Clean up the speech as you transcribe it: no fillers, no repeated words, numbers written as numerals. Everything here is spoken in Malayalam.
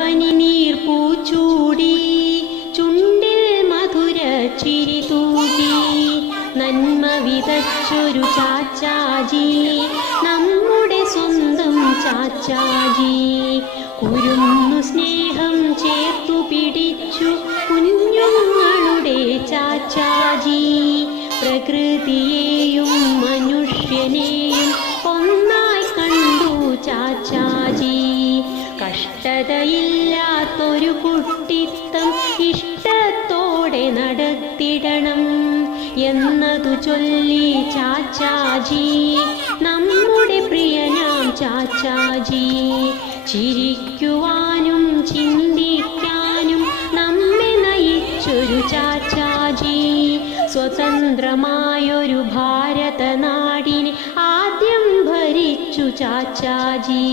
പനിനീർ പൂച്ചൂടി ചുണ്ടിൽ മധുര ചിരി തൂകി നന്മ വിതച്ചൊരു ചാച്ചാജി നമ്മുടെ സ്വന്തം ചാച്ചാജി കുരുന്നു സ്നേഹം ചേർത്തു പിടിച്ചു കുഞ്ഞുങ്ങളുടെ ചാച്ചാജി പ്രകൃതിയെയും മനുഷ്യനെയും ഒന്നായി കണ്ടു ചാച്ചാജി കഷ്ടതയില്ലാത്തൊരു കുട്ടിത്തം ഇഷ്ടത്തോടെ നടത്തിടണം എന്നതു ചൊല്ലി ചാച്ചാജി നമ്മുടെ പ്രിയനാം ചാച്ചാജി ചിരിക്കുവാനും ചിന്തിക്കാനും നമ്മെ നയിച്ചൊരു ചാച്ചാജി സ്വതന്ത്രമായൊരു ഭാരതനാടിനെ ആദ്യം ഭരിച്ചു ചാച്ചാജി.